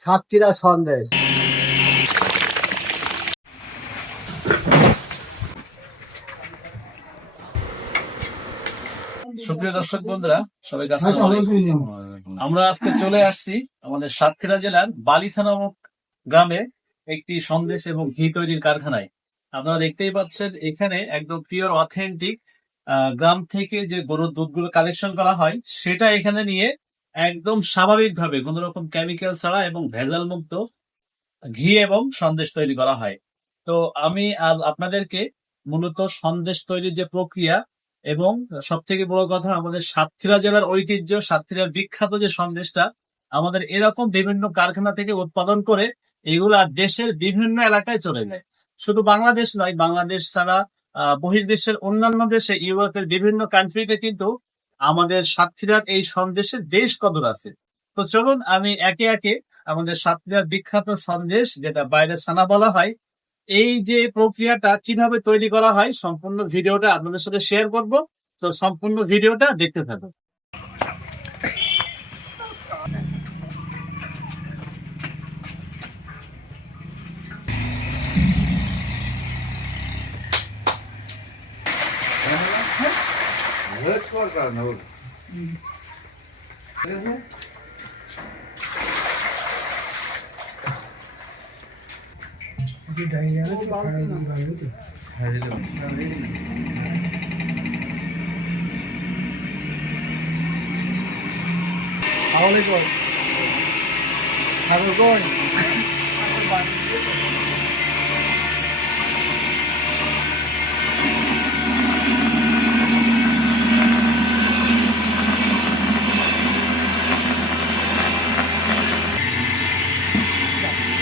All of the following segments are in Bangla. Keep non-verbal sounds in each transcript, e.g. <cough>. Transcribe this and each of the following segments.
সাতক্ষীরা সন্দেশ। সুপ্রিয় দর্শক বন্ধুরা আসসালামু আলাইকুম। আমরা আজকে চলে আসছি আমাদের সাতক্ষীরা জেলার বালিথা নামক গ্রামে একটি সন্দেশ এবং ঘি তৈরির কারখানায়। আপনারা দেখতেই পাচ্ছেন এখানে একদম পিওর অথেন্টিক গ্রাম থেকে যে গরুর দুধগুলো কালেকশন করা হয় সেটা এখানে নিয়ে একদম স্বাভাবিকভাবে কোনো রকম কেমিক্যাল ছাড়া এবং ভেজাল মুক্ত ঘি এবং সন্দেশ তৈরি করা হয়। তো আমি আজ আপনাদেরকে মূলত সন্দেশ তৈরির যে প্রক্রিয়া এবং সব থেকে বড় কথা আমাদের সাতক্ষীরা জেলার ঐতিহ্য সাতক্ষীরার বিখ্যাত যে সন্দেশটা আমাদের এরকম বিভিন্ন কারখানা থেকে উৎপাদন করে এগুলা দেশের বিভিন্ন এলাকায় চলে যায়। শুধু বাংলাদেশ নয় বাংলাদেশ ছাড়া আহ, বহির্দেশের অন্যান্য দেশে ইউরোপের বিভিন্ন কান্ট্রিতে কিন্তু আমাদের সাতক্ষীরার এই সন্দেশের দেশ কদর আছে। তো চলুন আমি একে একে আমাদের সাতক্ষীরার বিখ্যাত সন্দেশ, যেটা বাইরে সানা বলা হয়, এই যে প্রক্রিয়াটা কীভাবে তৈরি করা হয়, সম্পূর্ণ ভিডিওটা আপনাদের সাথে শেয়ার করব। তো সম্পূর্ণ ভিডিওটা দেখতে থাকুন। শোয়ার কারণে ওর How are you? going? How are you going? <laughs>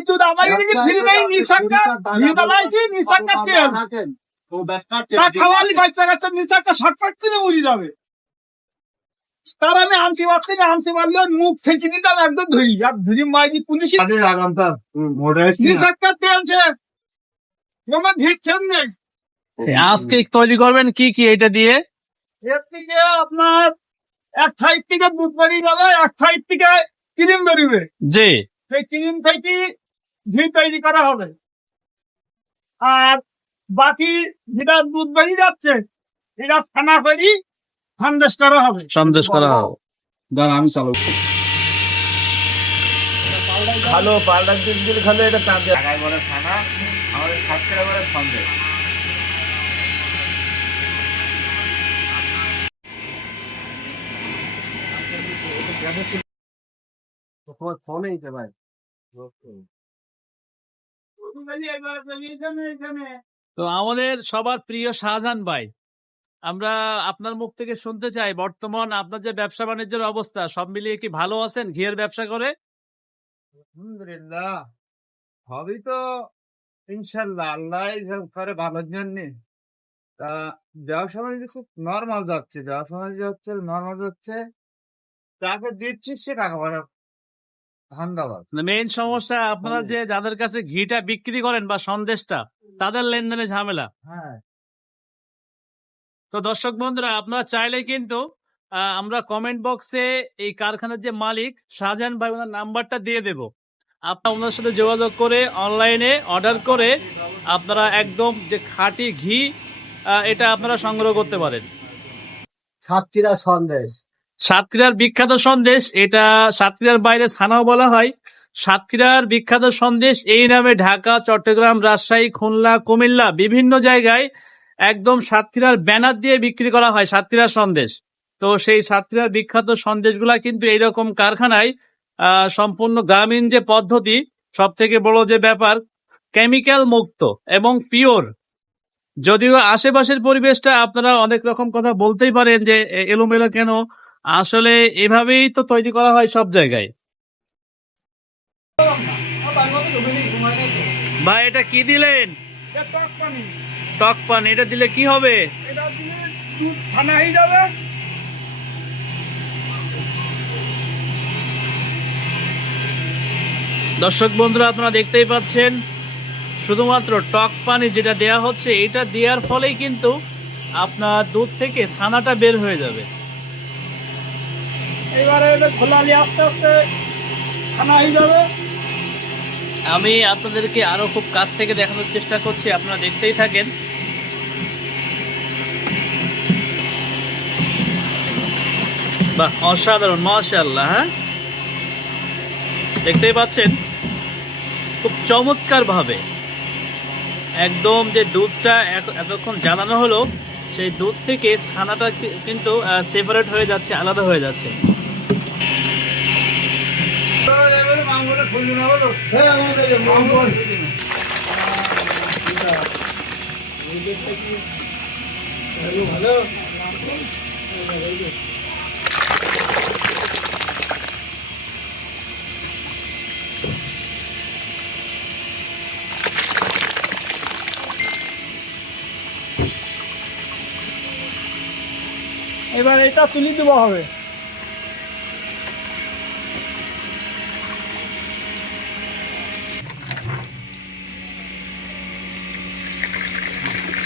এই দুধ আমাকে দিকে ফিরে নেই নিশাঙ্কা নিদালাইছি নিশাঙ্কা তেল। তার খাওয়ালি বাচ্চা কাচ্চা নিশাঙ্কা শর্টকাট কিনে উড়ি যাবে? তার আমি আনতে পারছি না আনতে পারলে মুখ ছেঁচে দিতাম একদম ধুই আর ধুই মাইদি পুলিশ নিশাঙ্কা তেল সে তোমার ভিড়ছেন না? আজকে তৈরি করবেন কি কি এটা দিয়ে? এর থেকে আপনার এক সাইড থেকে দুধ বেরিয়ে যাবে এক সাইড থেকে ক্রিম বেরিয়ে যে সেই ক্রিম থেকে ঘি তৈরি করা হবে। আর বাকি যেটা দুধ বেরিয়ে যাচ্ছে এটা ছানা করি সন্দেশ করা হবে। সন্দেশ করা হবে। দাঁড়া আমি চালু খালো পাল্টা দিন দিল খালো এটা কাঁদে ঢাকায় বলে থানা আমাদের সাতক্ষীরা বলে সন্দেশ। তোমার ফোনে ভাই। তো আমাদের সবার প্রিয় শাহজাহান ভাই, আমরা আপনার মুখ থেকে শুনতে চাই। বর্তমান আপনার যে ব্যবসা বাণিজ্যের অবস্থা, সব মিলিয়ে কি ভালো আছেন ঘিয়ের ব্যবসা করে? আলহামদুলিল্লাহ হবি তো ইনশাল্লাহ, আল্লাহ করে ভালোর জন্য। তা ব্যবসা বাণিজ্য খুব নর্মাল যাচ্ছে, ব্যবসা বাণিজ্য হচ্ছে নর্মাল যাচ্ছে। যাকে দিচ্ছি সে টাকা পয়সা ধান্দাবাদ মেইন সমস্যা আপনারা যে যাদের কাছে ঘিটা বিক্রি করেন বা সন্দেশটা তাদের লেনদেনে ঝামেলা। হ্যাঁ। তো দর্শক বন্ধুরা আপনারা চাইলে কিন্তু আমরা কমেন্ট বক্সে এই কারখানার যে মালিক শাহজাহান ভাই ওনার নাম্বারটা দিয়ে দেব। আপনারা ওনার সাথে যোগাযোগ করে অনলাইনে অর্ডার করে আপনারা একদম যে খাঁটি ঘি এটা আপনারা সংগ্রহ করতে পারেন। ছাত্রীরা সন্দেশ। সাতক্ষীরার বিখ্যাত সন্দেশ, এটা সাতক্ষীরার বাইরে ছানাও বলা হয়। সাতক্ষীরার বিখ্যাত সন্দেশ, এই নামে ঢাকা, চট্টগ্রাম, রাজশাহী, খুলনা, কুমিল্লা বিভিন্ন জায়গায় একদম সাতক্ষীরার ব্যানার দিয়ে বিক্রি করা হয় সাতক্ষীরার সন্দেশ। তো সেই সাতক্ষীরার বিখ্যাত সন্দেশগুলা কিন্তু এইরকম কারখানায় সম্পূর্ণ গ্রামীণ যে পদ্ধতি সব থেকে বড় যে ব্যাপার, কেমিক্যাল মুক্ত এবং পিওর। যদিও আশেপাশের পরিবেশটা আপনারা অনেক রকম কথা বলতেই পারেন যে এলোমেলো কেন? আসলে এভাবেই তো তৈরি করা হয় সব জায়গায়। ভাই, এটা কি দিলেন? টক পানি। এটা দিলে কি হবে? দর্শক বন্ধুরা, আপনারা দেখতেই পাচ্ছেন, শুধুমাত্র টক পানি যেটা দেয়া হচ্ছে, এটা দেওয়ার ফলেই কিন্তু আপনার দুধ থেকে ছানাটা বের হয়ে যাবে। এবারে খোলালি আস্তে আস্তে ছানা হয়ে যাবে। আমি আপনাদেরকে আরও খুব কাছ থেকে দেখানোর চেষ্টা করছি, আপনারা দেখতেই থাকেন। অসাধারণ, মাশাআল্লাহ হ্যাঁ? দেখতেই পাচ্ছেন? খুব চমৎকার ভাবে একদম যে দুধটা এতক্ষণ জানানো হলো, সেই দুধ থেকে ছানাটা কিন্তু সেপারেট হয়ে যাচ্ছে, আলাদা হয়ে যাচ্ছে এবারে মাঙ্গলে খুললি না বলো ভালো এবার এটা তুলি দেওয়া হবে।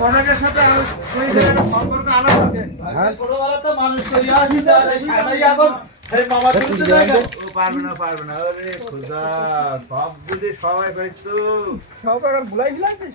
ঘটকের সাথে সম্পর্ক আলাদা ছোটবেলা তো মানুষ আসি এখন পারবে না পারবে না। খোদা সব বুঝে সবাই সব এখন ভুলাই ফেলাইছিস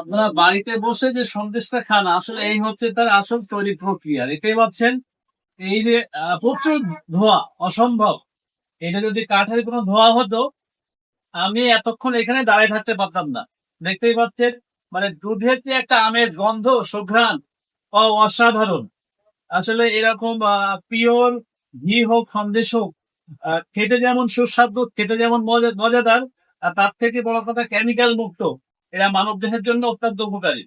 আপনারা বাড়িতে বসে যে সন্দেশটা খান, আসলে এই হচ্ছে তার আসল তৈরি প্রক্রিয়া। এটাই পাচ্ছেন, এই যে প্রচুর ধোয়া, অসম্ভব। এটা যদি কাঠের কোনো ধোয়া হতো, আমি এতক্ষণ এখানে দাঁড়িয়ে থাকতে পারতাম না। দেখতেই পাচ্ছেন মানে দুধের যে একটা আমেজ গন্ধ সুঘ্রাণ ও অসাধারণ। আসলে এরকম পিওর ঘি হোক সন্দেশ হোক খেতে যেমন সুস্বাদু খেতে যেমন মজাদার আর তার থেকে বড় কথা কেমিক্যাল মুক্ত। এরা মানব দেহের জন্য অত্যন্ত উপকারী।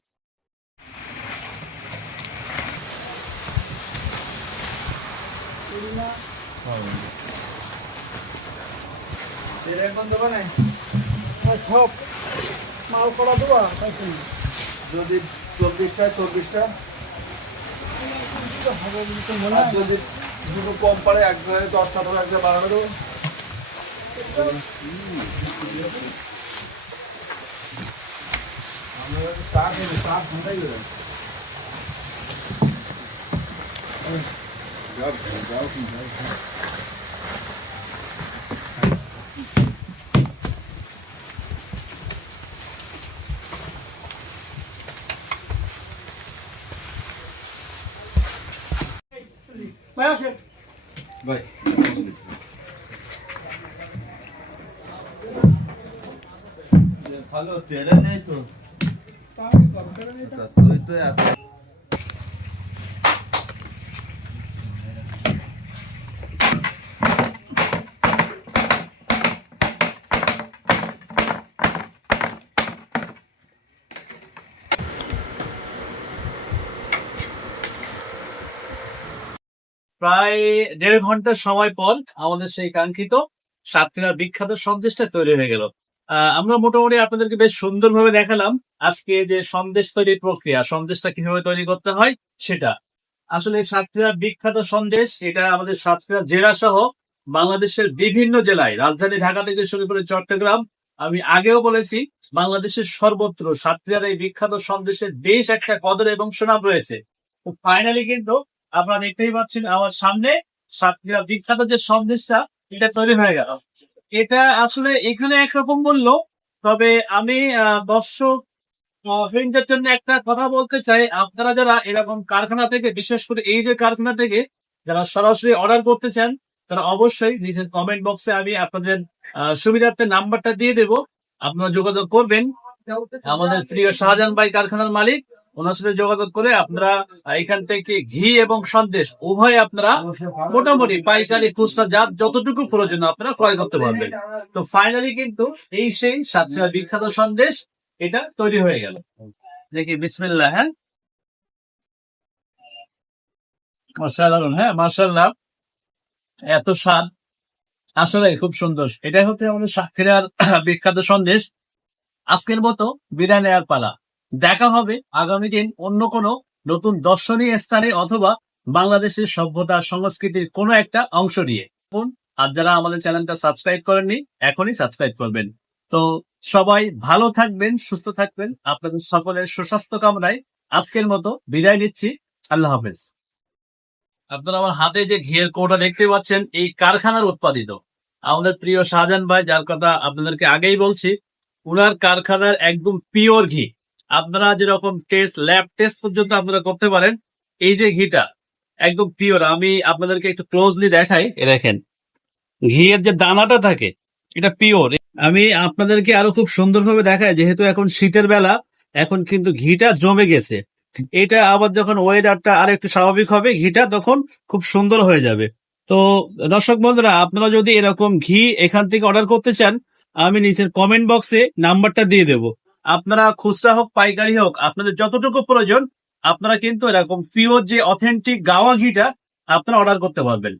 এরকম দেবো না সব মাল করা দেওয়া যদি চব্বিশটা চব্বিশটা? আর যদি দুটো কম পারে এক জায়গায় দশটা ধরে এক জায়গায় বাড়ানো দেবো। আমরা যদি চা খাই চা ঠান্ডাই হয়ে যাবে যাও, যাও, যাও। ভাই আসে ভাই প্রায় দেড় ঘণ্টার সময় পর আমাদের সেই কাঙ্ক্ষিত সাতক্ষীরার বিখ্যাত সন্দেশটা তৈরি হয়ে গেল। আমরা মোটামুটি আপনাদেরকে বেশ সুন্দরভাবে দেখালাম আজকে যে সন্দেশ তৈরির প্রক্রিয়া, সন্দেশটা কীভাবে তৈরি করতে হয় সেটা। আসলে সাতক্ষীরার বিখ্যাত সন্দেশ, এটা আমাদের সাতক্ষীরা জেলা সহ বাংলাদেশের বিভিন্ন জেলায়, রাজধানী ঢাকা থেকে শুরু করে চট্টগ্রাম, আমি আগেও বলেছি, বাংলাদেশের সর্বত্র সাতক্ষীরার এই বিখ্যাত সন্দেশের বেশ একটা কদর এবং সুনাম রয়েছে। তো ফাইনালি কিন্তু আপনারা দেখতেই পাচ্ছেন আমার সামনে সাতক্ষীরা বিখ্যাত যে সন্দেশটা, এটা তৈরি হয়ে গেল। এটা আসলে এখানে একরকম বলল তবে আমি দর্শক আহ, ফ্রেন্ডদের জন্য একটা কথা বলতে চাই। আপনারা যারা এরকম কারখানা থেকে বিশেষ করে এই যে কারখানা থেকে যারা সরাসরি অর্ডার করতে চান তারা অবশ্যই নিজের কমেন্ট বক্সে আমি আপনাদের সুবিধার্থে নাম্বারটা দিয়ে দেব। আপনারা যোগাযোগ করবেন। আমাদের প্রিয় শাহজাহান ভাই কারখানার মালিক ওনার সাথে যোগাযোগ করে আপনারা এখান থেকে ঘি এবং সন্দেশ উভয় আপনারা মোটামুটি পাইকারি খুচরা জাত যতটুকু প্রয়োজন আপনারা ক্রয় করতে পারবেন। তো ফাইনালি কিন্তু এই সেই সাতটা বিখ্যাত সন্দেশ, এটা তৈরি হয়ে গেল। দেখি, বিসমিল্লাহ হ্যাঁ? মার্শাল্লাহ হ্যাঁ? মার্শাল্লাহ এত স্বাদ। আসলে খুব সুন্দর। এটাই হচ্ছে আমাদের সাক্ষীরার বিখ্যাত সন্দেশ। আজকের মতো বিদায় নেওয়ার পালা। দেখা হবে আগামী দিন অন্য কোনো নতুন দর্শনীয় স্থানে অথবা বাংলাদেশের সভ্যতা সংস্কৃতির কোনো একটা অংশ নিয়ে। আর যারা আমাদের চ্যানেলটা সাবস্ক্রাইব করেননি, এখনই সাবস্ক্রাইব করবেন। তো সবাই ভালো থাকবেন, সুস্থ থাকবেন। আপনাদের সকলের সুস্বাস্থ্য কামনায় আজকের মতো বিদায় নিচ্ছি। আল্লাহ হাফেজ। আপনারা আমার হাতে যে ঘিয়ের কৌটা দেখতে পাচ্ছেন, এই কারখানার উৎপাদিত। আমাদের প্রিয় শাহজাহান ভাই, যার কথা আপনাদেরকে আগেই বলছি, উনার কারখানার একদম পিওর ঘি। আপনারা যেরকম টেস্ট ল্যাব টেস্ট পর্যন্ত আপনারা করতে পারেন, এই যে ঘিটা, একদম পিওর আমি আপনাদেরকে একটু ক্লোজলি দেখাই দেখেন, ঘিয়ের যে দানাটা থাকে, এটা পিওর আমি আপনাদেরকে আরও খুব সুন্দরভাবে দেখাই, যেহেতু এখন শীতের বেলা, এখন কিন্তু ঘিটা জমে গেছে। এটা আবার যখন ওয়েদারটা আর একটু স্বাভাবিক হবে, ঘিটা তখন খুব সুন্দর হয়ে যাবে। তো দর্শক বন্ধুরা, আপনারা যদি এরকম ঘি এখান থেকে অর্ডার করতে চান, আমি নিচের কমেন্ট বক্সে নাম্বারটা দিয়ে দেব। আপনারা খুচরা হোক, পাইকারি হোক, আপনাদের যতটুকু প্রয়োজন, আপনারা কিন্তু এরকম পিওর যে অথেন্টিক গাওয়া ঘিটা আপনারা অর্ডার করতে পারবেন।